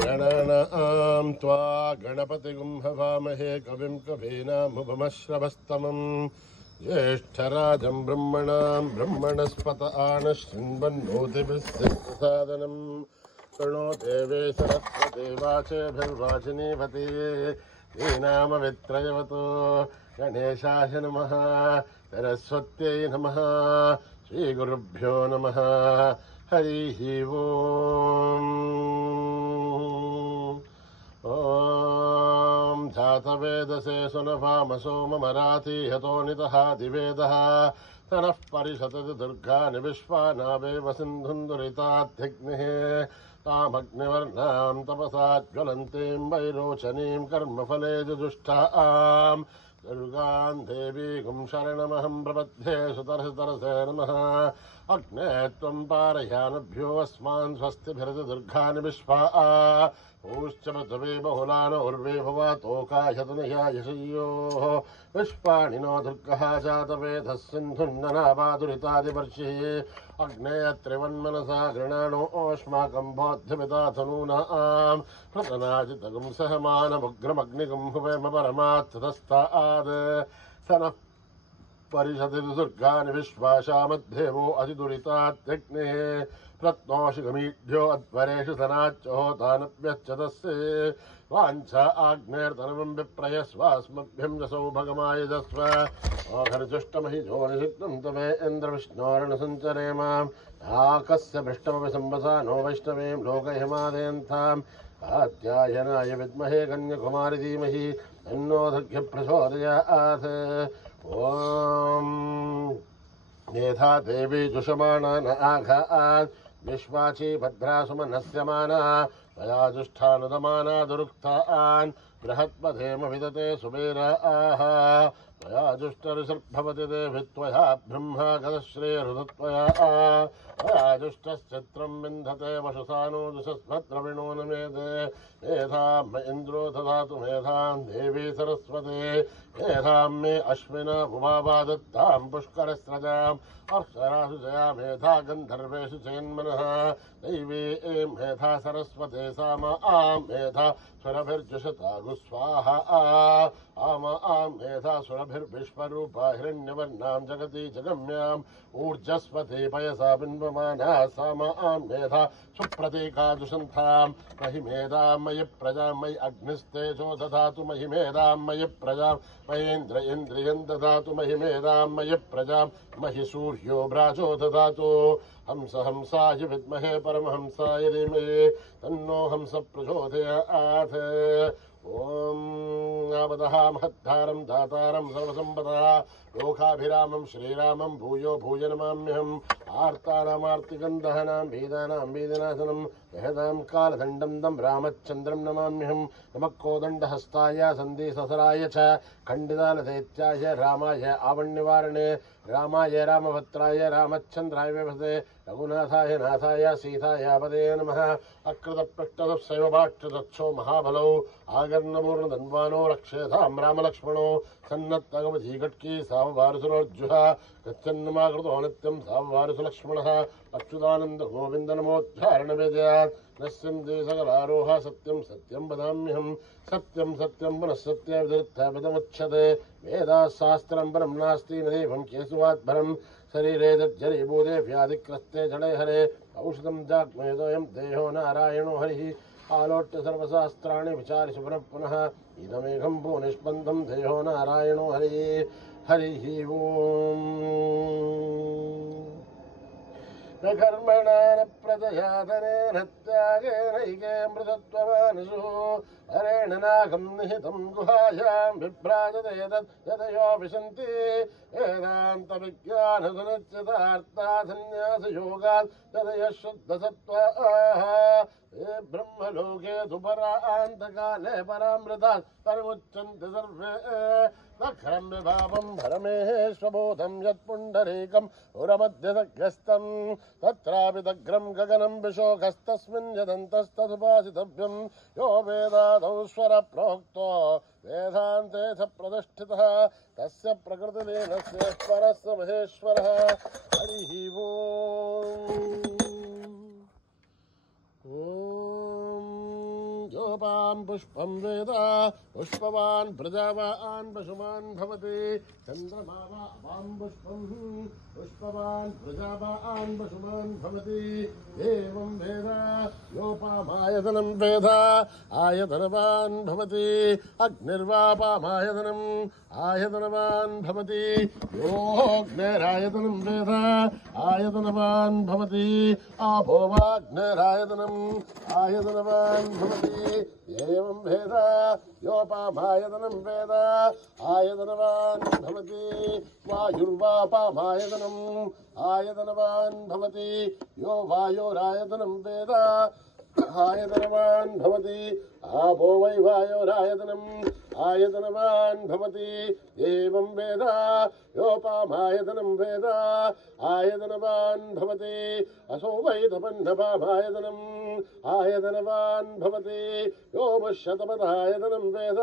गणानां त्वा गणपतिगुं हवामहे कविं कवीनामुपमश्रवस्तमम् ज्येष्ठराजं ब्रह्मणां ब्रह्मणस्पत आनश्चिन्वन्नोतिभिस्सादनम् शृणो देवे सरस्वती वाचेभिर्वाचिनीवती श्रीनामवित्रयवतो गणेशाय नमः सरस्वत्यै नमः श्रीगुरुभ्यो नमः हरिः ओम् ॐ जातवेदसे सुनभामसो ममराति हतोनितः दिवेदः तनः परिषदति दुर्गानि विश्वानावेव सिन्धुन्दुरिताद्धिग्निः तामग्निवर्णां तपसा ज्वलन्तीं वैरोचनीं कर्मफले जुजुष्टां दुर्गां देवीं शरणमहं प्रपद्ये सुतरसे नमः अग्ने त्वं पारयानभ्यो अस्मान् स्वस्तिभिरति दुर्गानि विश्वा ऊश्च पृथिवी बहुलानो उर्वे भवातोकाशतनियायशय्योः विश्वानि नो दुर्गः जातवेदः सिन्धुन्ननावादुरितादिवर्षिः अग्ने त्रिवन्मनसा गृणानो ओष्माकं बोध्यपिता तनूनां प्रतनाजितगुं सहमानमुग्रमग्निगुं हुवेम परमात्ततस्ताद् सनः परिषदि दुर्गानि विश्वाशामध्येवो अधिदुरितात्यग्निः प्रत्नोषिगमीढ्यो अध्वरेषु सनाच्चहोतानभ्यच्चतस्य वाञ्छा आग्नेर्तनवं विप्रयस्वास्मभ्यं यशो भगमायजस्व ओघर्जुष्टमहिजो निषिक्तं तमे इन्द्रविष्णोरणसञ्चरेम आकस्य पृष्ठमपि सम्बसा नो वैष्णवीं लोकहिमादयन्ताम् कात्यायनाय विद्महे कन्याकुमारी धीमहि तन्नो दर्घ्यप्रचोदयात् ॐ मेधा देवी जुषमाणा न आघात् विश्वाची भद्रासुमनस्यमाना तया जुष्ठानुदमाना दुरुक्तान् बृहत्पथेम विदते सुबेराः त्वया जुष्टऋषर्भवति देवि त्वया ब्रह्मा गतश्रेयरुधत्वया त्वया जुष्टश्चित्रं विन्धते वशुसानो जुषस्भद्रविणो न मेधे मेधां म इन्द्रो ददातु मेधां देवी सरस्वती मेधां मे अश्विना भुवावा दत्तां पुष्करस्रजाम् अप्सरासु जया मेधा गन्धर्वेषु चेन्मनः दैवी मेधा सरस्वती साम आं मेधा सुरभिर्जुषतागु स्वाहा आम आं मेधा सुरभिर्विश्वरूपा हिरण्यवर्णां जगति जगम्याम् ऊर्जस्वती पयसा बिन्वमाना साम आं मेधा सुप्रतीका दुषन्तां महि मेधां मयि प्रजां मयि अग्निस्तेजो ददातु महि मेधां मयि प्रजां मयेन्द्र इन्द्रियं ददातु महि मेधां मयि प्रजां महि सूर्यो व्राजो ददातु हंस हंसाय विद्महे परमहंसाय धीमहि तन्नो हंस प्रचोदयात् ॐ आवदः महद्धारं दातारं सर्वसम्पदः लोकाभिरामं श्रीरामं भूयो भूय नमाम्यहम् आर्तानामार्तिकं दहनां भीदानां भीदनाशनं जहदां कालदण्डं दं रामचन्द्रं नमाम्यहम् नमः कोदण्डहस्ताय सन्धिसहस्राय च खण्डितालदैत्याय रामाय आवण्यवारणे रामाय रामभद्राय रामचन्द्राय विभसे रघुनाथाय नाथाय सीताय पदे नमः अकृतपृष्ठदशैव भाक्षदक्षो महाबलौ आगर्णपूर्णधन्वानो रक्षेतां रामलक्ष्मणो सन्नत्तगवधीकट्की साववारसुरोज्जुः गच्छन्नमाकृतो नित्यं साववारसुलक्ष्मणः अच्युतानन्द गोविन्द नमोद्धारणवेदयात् नश्यन्ति सकलारोह सत्यं सत्यं वदाम्यहं सत्यं सत्यं पुनः सत्यविदमुच्यते वेदाः शास्त्रं परं नास्ति न देवं केशवात् शरीरे तज्जरीभूते व्याधिक्रस्ते जडे हरे औषधं जाग्मेदोऽयं देहो नारायणो हरिः आलोट्य सर्वशास्त्राणि विचार्य पुनः पुनः इदमेघं भुवनिष्पन्दं देहो नारायणो हरिः हरिः ओम् न कर्मणा न प्रजया धनेन त्यागेनैके मृतत्वमानसु हरेण नागं निहितं गुहायां विभ्राजते तत् यतयो विशन्ति वेदान्तविज्ञानसुनिश्चितार्था सन्न्यासयोगात् यतयः शुद्धसत्त्वाः ये ब्रह्मलोके दुपरान्तकाले परामृतात् परिमुच्यन्ते सर्वे नखरं विभावं भरमेश्वबोधं यत्पुण्डरीकं पुरमध्यदग्रस्तं तत्रापि दग्रं गगनं विशोकस्तस्मिन् यदन्तस्तदुपासितव्यं यो वेदादौ स्वरप्रोक्तो वेदान्ते च प्रतिष्ठितः तस्य प्रकृतिलीनस्य परस्य महेश्वरः हरिः ओम्। योपां पुष्पं वेद पुष्पवान् प्रजावान् पशुमान् भवति चन्द्रमा वा अपां पुष्पं पुष्पवान् प्रजावान् पशुमान् भवति एवं वेद योपामायतनं वेद आयतनवान् भवति अग्निर्वापामायतनम् आयतनवान् भवति योऽग्निरायतनं वेद आयतनवान् भवति आपो वाग्निरायतनम् आयतनवान् भवति एवं वेद योपामायतनं वेद आयतनवान् भवति वायुर्वापामायतनम् आयतनवान् भवति यो वायोरायतनं वेद आयतनवान् भवति आपो वै वायोरायतनम् आयतनवान् भवति एवं वेद योपामायतनं वेद आयतनवान् भवति असो वै तपन्नपामायतनम् आयतनवान् भवति यो मुष्यतपदायतनं वेद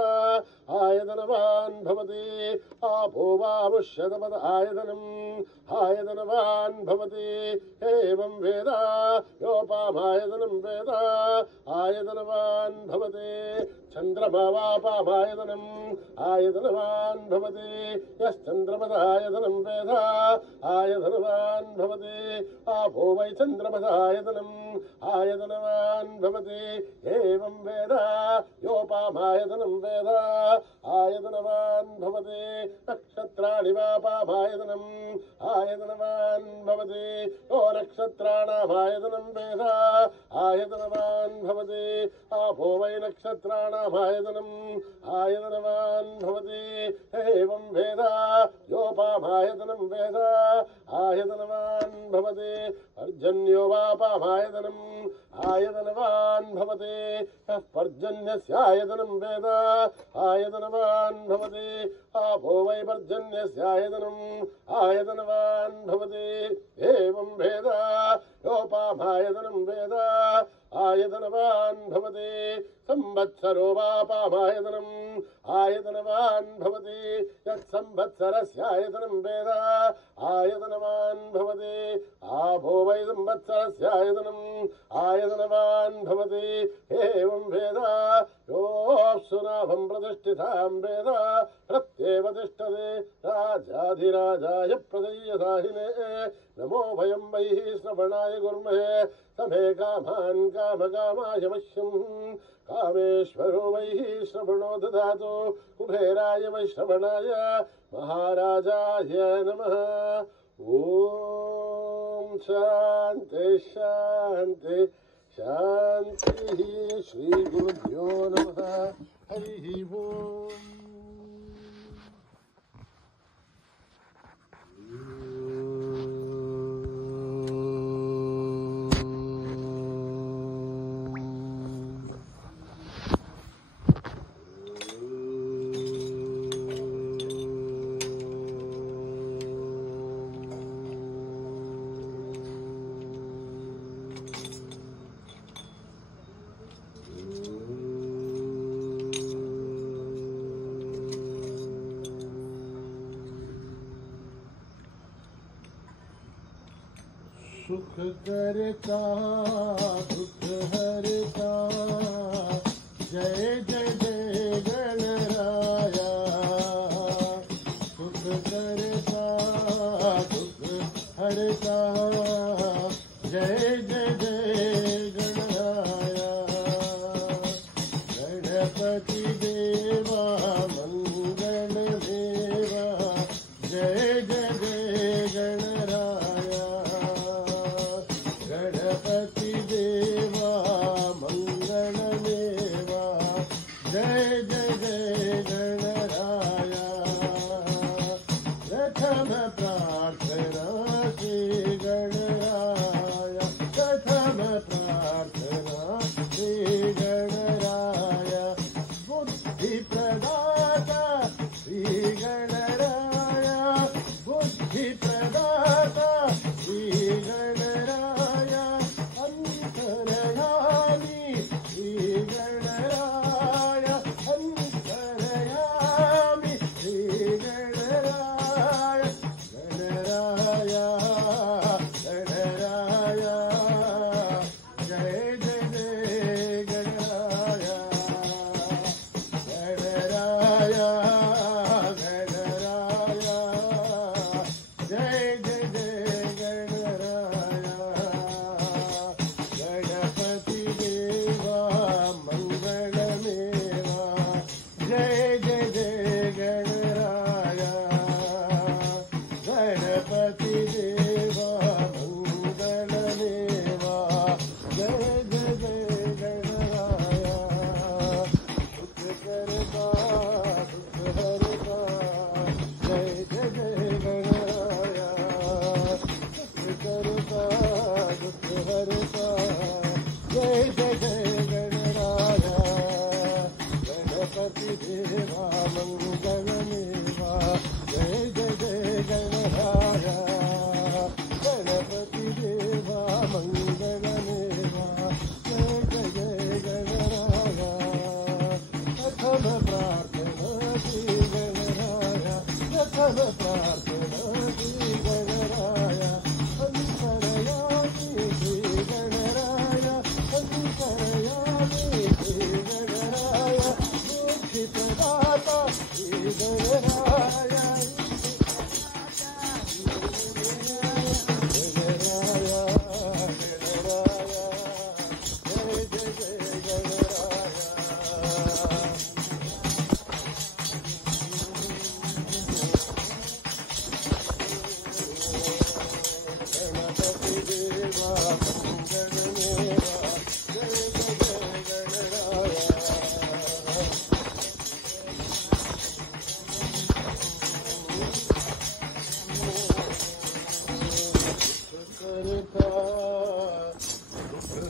आयतनवान् भवति आपो वा मुष्यतपद आयतनम् आयतनवान् भवति एवं वेद योपामायतनं वेद आयतनवान् भवति चन्द्रमा वापामायतनम् आयतनवान् भवति यश्चन्द्रमसायतनं वेद आयतनवान् भवति आपो वै चन्द्रमसायतनम् आयतनवान् भवति एवं वेद योपामायतनं वेद आयतनवान् भवति नक्षत्राणि वापामायतनम् आयतनवान् भवति यो नक्षत्राणामायतनं वेद आयतनवान् भवति आपो वै नक्षत्राणामायतनम् आयतनवान् भवति एवं वेद योपामायतनं वेद आयतनवान् भवति पर्जन्यो वापामायतनम् आयतनवान् भवति पर्जन्यस्यायतनं वेद आयतनवान् भवति आपो वै पर्जन्यस्यायतनम् आयतनवान् भवति एवं वेद योपामायतनं वेद आयतनवान् भवति संवत्सरो वापामायतनम् आयतनवान् भवति यत्संवत्सरस्यायतनं वेद आयतनवान् भवति आपो वै संवत्सरस्यायतनम् आयतनवान् भवति एवं वेद योऽप्सुनाभं प्रतिष्ठितां वेद प्रत्येव तिष्ठते राजाधिराजाय प्रदय्यसाहिने नमो भयं वैः श्रवणाय गुर्महे समे कामान् कामकामाय मह्यम् कामेश्वरो वैः श्रवणो ददातु कुबेराय वै श्रवणाय महाराजाय नमः ॐ शान्ति शान्ति शान्तिः श्रीगुरुभ्यो नमः हरिः ओम् सुख करता दुख हरता जय जय जय गणराया सुख करता दुख हरता जय जय जय गणराया गणपति देवा मंगल देवा जय जय जय गणराया गणपति देवा मंगल देवा जय जय जय गणराया प्रथम प्रार्थना श्री गणराया प्रथम प्रार्थना श्री गणराया बुद्धि प्रदाता श्री गणराया बुद्धि प्रदाता श्री गणराया अंतरण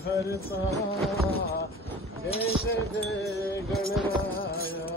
हरता जय जय जय गणराया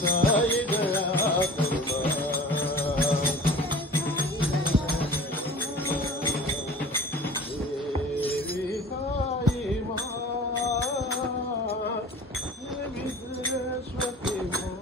साई दया करुणा देवी साई माँ देवी सरस्वती माँ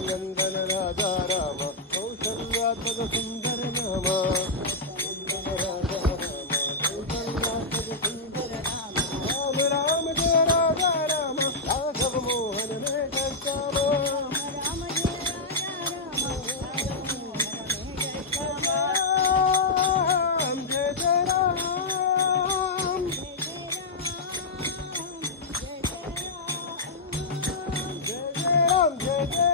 नंदन राजा राम कौशल्यात्मक सुंदर नामा राम जय राजा राम राघव मोहन में राम जय जय राम जय जय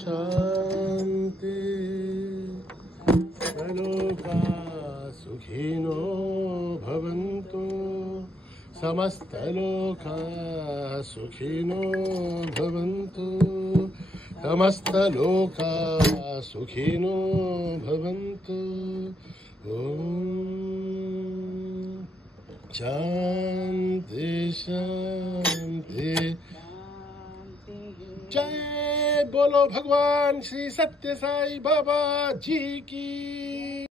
शांति समस्तलोकाः सुखिनो भवन्तु समस्तलोकाः सुखिनो भवन्तु ॐ शान्ति शान्ति जय बोलो भगवान श्री सत्य साई बाबा जी की।